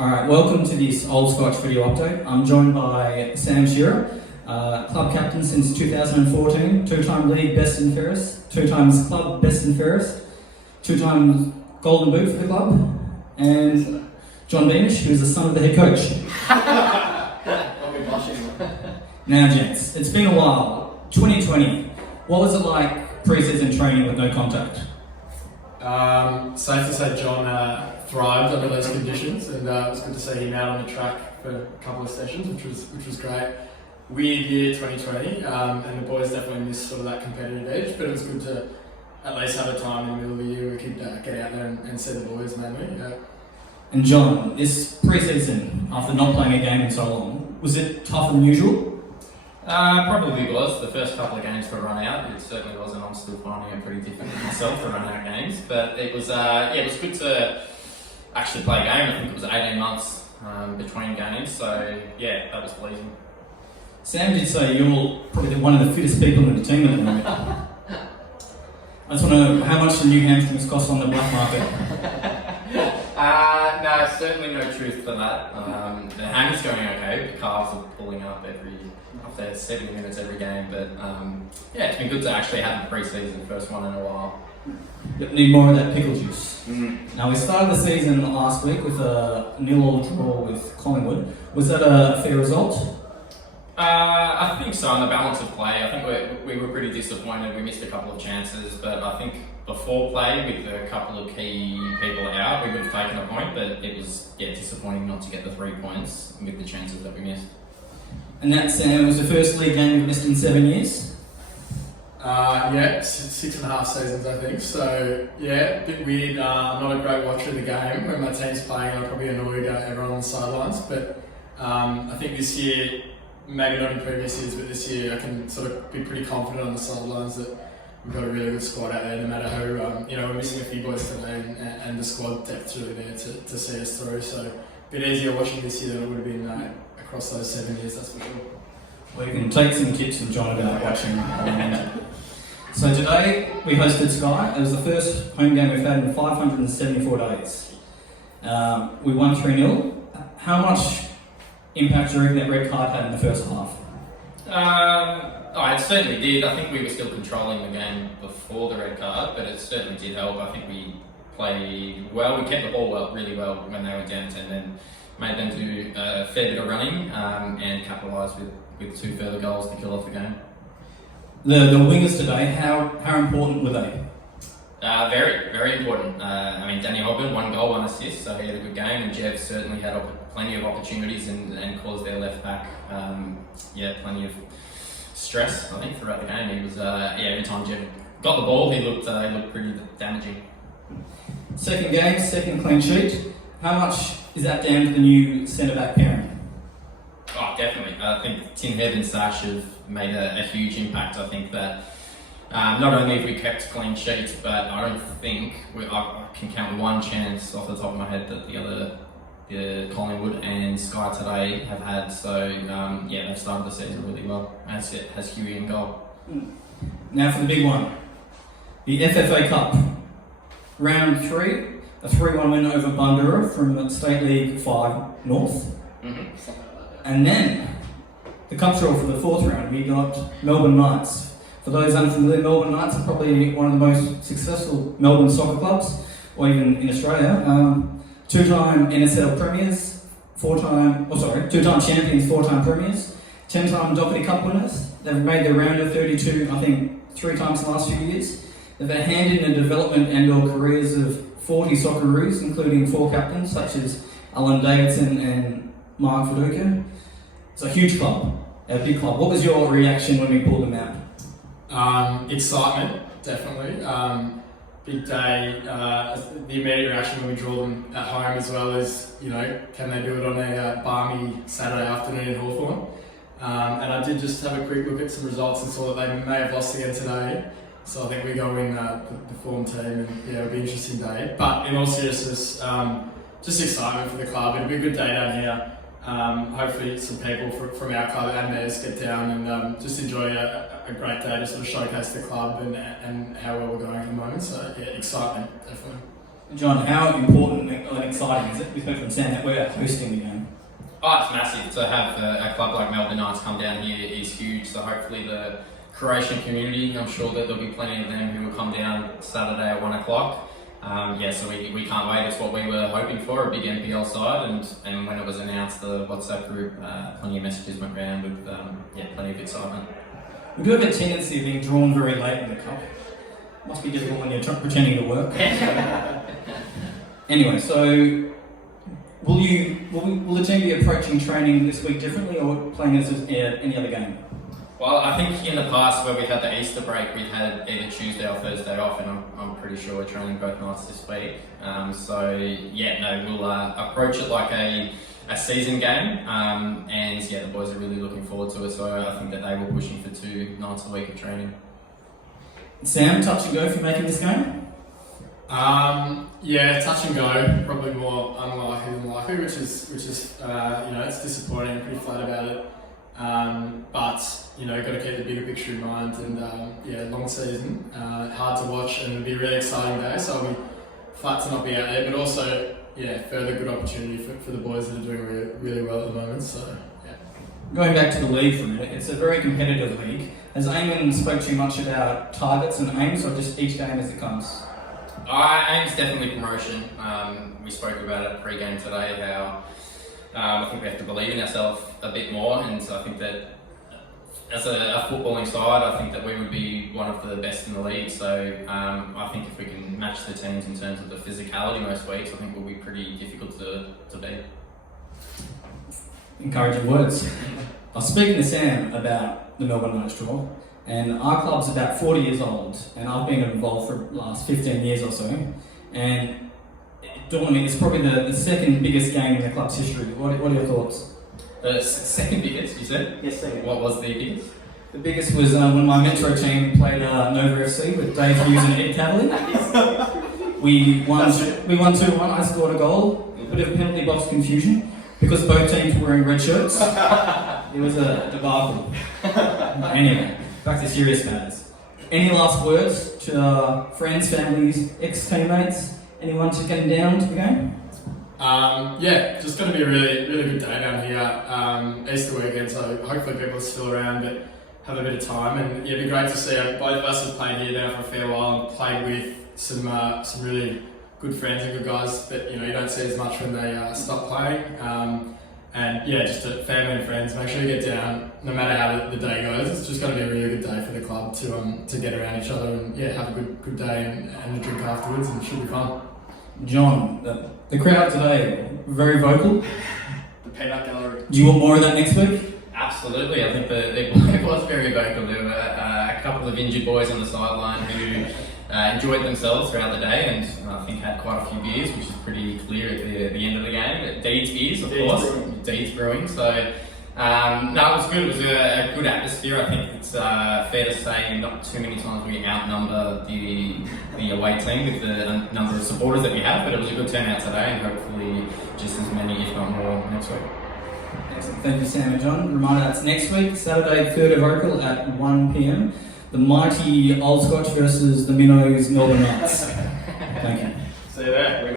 Alright, welcome to this Old Scotch video update. I'm joined by Sam Shearer, club captain since 2014, two-time league best and fairest, two times club best and fairest, two times golden boot for the club, and John Beamish, who's the son of the head coach. Now gents, it's been a while. 2020, what was it like pre-season training with no contact? Safe to say John thrived under those conditions, and it was good to see him out on the track for a couple of sessions, which was great. Weird year 2020, and the boys definitely missed sort of that competitive edge, but it was good to at least have a time in the middle of the year where we could get out there and see the boys mainly. And John, this pre-season, after not playing a game in so long, was it tougher than usual? Probably was. The first couple of games were run out. It certainly was, and I'm still finding it pretty difficult myself to run out games. But it was good to actually play a game. I think it was 18 months between games, so yeah, that was pleasing. Sam did say you're probably one of the fittest people in the team at the moment. I just want to know how much the new hamstrings cost on the black market. No, certainly no truth to that. The ham's going okay. The calves are pulling up after 70 minutes every game, but yeah, it's been good to actually have the pre-season, first one in a while. Yep, need more of that pickle juice. Mm-hmm. Now, we started the season last week with a 0-0 draw with Collingwood. Was that a fair result? I think so, on the balance of play. I think we were pretty disappointed. We missed a couple of chances, but I think before play, with a couple of key people out, we would have taken a point, but it was disappointing not to get the 3 points with the chances that we missed. And that, Sam, was the first league game we've missed in 7 years? 6.5 seasons, I think. So, yeah, a bit weird. I'm not a great watcher of the game. When my team's playing, I probably annoyed everyone on the sidelines. But I think this year, maybe not in previous years, but this year I can sort of be pretty confident on the sidelines that we've got a really good squad out there, no matter who. We're missing a few boys today, and the squad depth's really there to see us through. So, a bit easier watching this year than it would have been across those 7 years, that's for sure. Well, you can take some tips from John about watching. So today we hosted Sky. It was the first home game we've had in 574 days. We won 3-0. How much impact do you reckon that red card had in the first half? It certainly did. I think we were still controlling the game before the red card, but it certainly did help. I think we played well. We kept the ball really well when they went down 10, then made them do a fair bit of running and capitalised with 2 further goals to kill off the game. The wingers today, how important were they? Very, very important. Danny Hogben, 1 goal, 1 assist, so he had a good game, and Jev certainly had plenty of opportunities and caused their left back plenty of stress, I think, throughout the game. He was every time Jev got the ball, he looked pretty damaging. Second game, second clean sheet. How much is that down to the new centre-back pairing? Oh, definitely. I think Tim Head and Sash have made a huge impact. I think that not only have we kept clean sheets, but I don't think I can count one chance off the top of my head that the Collingwood and Sky today have had. So they've started the season really well. As it has Huey in goal. Now for the big one, the FFA Cup, round 3, a 3-1 win over Bundoora from State League 5 North. Mm-hmm. And then the cup draw for the 4th round, we got Melbourne Knights. For those unfamiliar, Melbourne Knights are probably one of the most successful Melbourne soccer clubs, or even in Australia. 2-time NSL premiers, 2-time champions, 4-time premiers, 10-time Doherty Cup winners. They've made their round of 32, I think, 3 times in the last few years. They've had a hand in the development and/or careers of 40 Socceroos, including 4 captains such as Alan Davidson and Mark Viduka. It's a huge club, a big club. What was your reaction when we pulled them out? Excitement, definitely. Big day. The immediate reaction when we draw them at home as well is, can they do it on a balmy Saturday afternoon in Hawthorn? And I did just have a quick look at some results and saw that they may have lost again today. So I think we go in the form team, and it'll be an interesting day. But in all seriousness, just excitement for the club. It'll be a good day down here. Hopefully some people from our club and theirs get down and just enjoy a great day to sort of showcase the club and how well we're going at the moment. So excitement, definitely. John, how important and exciting is it, we've heard from Sam, that we're hosting the game? Oh, it's massive. To have a club like Melbourne Knights come down here is huge. So hopefully the Croatian community, I'm sure that there'll be plenty of them who will come down Saturday at 1 o'clock. So we can't wait. It's what we were hoping for, a big NPL side. And when it was announced, the WhatsApp group, plenty of messages went around with plenty of excitement. We do have a tendency of being drawn very late in the cup. Must be difficult when you're pretending to work. Anyway, so will the team be approaching training this week differently, or playing as any other game? Well, I think in the past where we've had the Easter break, we've had either Tuesday or Thursday off, and I'm pretty sure we're training both nights this week. We'll approach it like a season game, the boys are really looking forward to it. So I think that they were pushing for 2 nights a week of training. Sam, touch and go for making this game? Touch and go, probably more unlikely than likely, which is it's disappointing. I'm pretty flat about it. Got to keep the bigger picture in mind, and long season, hard to watch, and it'll be a really exciting day. So I'll be flat to not be out there, but also further good opportunity for the boys that are doing really well at the moment. So Going back to the league for a minute, it's a very competitive league. Has Eamon spoke too much about targets and aims, or just each game as it comes? Aim's definitely promotion. We spoke about it pre-game today, how I think we have to believe in ourselves a bit more, and so I think that as a footballing side, I think that we would be one of the best in the league. So I think if we can match the teams in terms of the physicality most weeks, I think we'll be pretty difficult to beat. Encouraging words. I was speaking to Sam about the Melbourne Knights draw, and our club's about 40 years old, and I've been involved for the last 15 years or so, and it dawned on me, it's probably the second biggest game in the club's history. What are your thoughts? The second biggest, you said? Yes, second. What was the biggest? The biggest was when my Metro team played Nova FC with Dave Hughes and Ed Cavalier. We won 2-1, I scored a goal, a bit of penalty box confusion, because both teams were wearing red shirts. It was a debacle. Anyway, back to serious matters. Any last words to friends, families, ex-teammates? Anyone just getting down to the game? Just going to be a really, really good day down here. Easter weekend, so hopefully people are still around, but have a bit of time. And it'd be great to see both of us have played here now for a fair while and played with some really good friends and good guys that you don't see as much when they stop playing. Just to family and friends, make sure you get down no matter how the day goes. It's just going to be a really good day for the club to get around each other and have a good day and a drink afterwards, and it should be fun. John, the crowd today, very vocal. The peanut gallery. Do you want more of that next week? Absolutely, I think it was very vocal. There were a couple of injured boys on the sideline who enjoyed themselves throughout the day, and I think had quite a few beers, which is pretty clear at the end of the game. Deeds beers, of course. Deeds Brewing. So it was good. It was a good atmosphere. I think it's fair to say not too many times we outnumber the away team with the number of supporters that we have, but it was a good turnout today, and hopefully just as many, if not more, next week. Excellent. Thank you, Sam and John. Reminder, that's next week, Saturday, 3rd of April at 1 p.m. The mighty Old Scotch versus the Minnows Melbourne Knights. Thank you. See you there.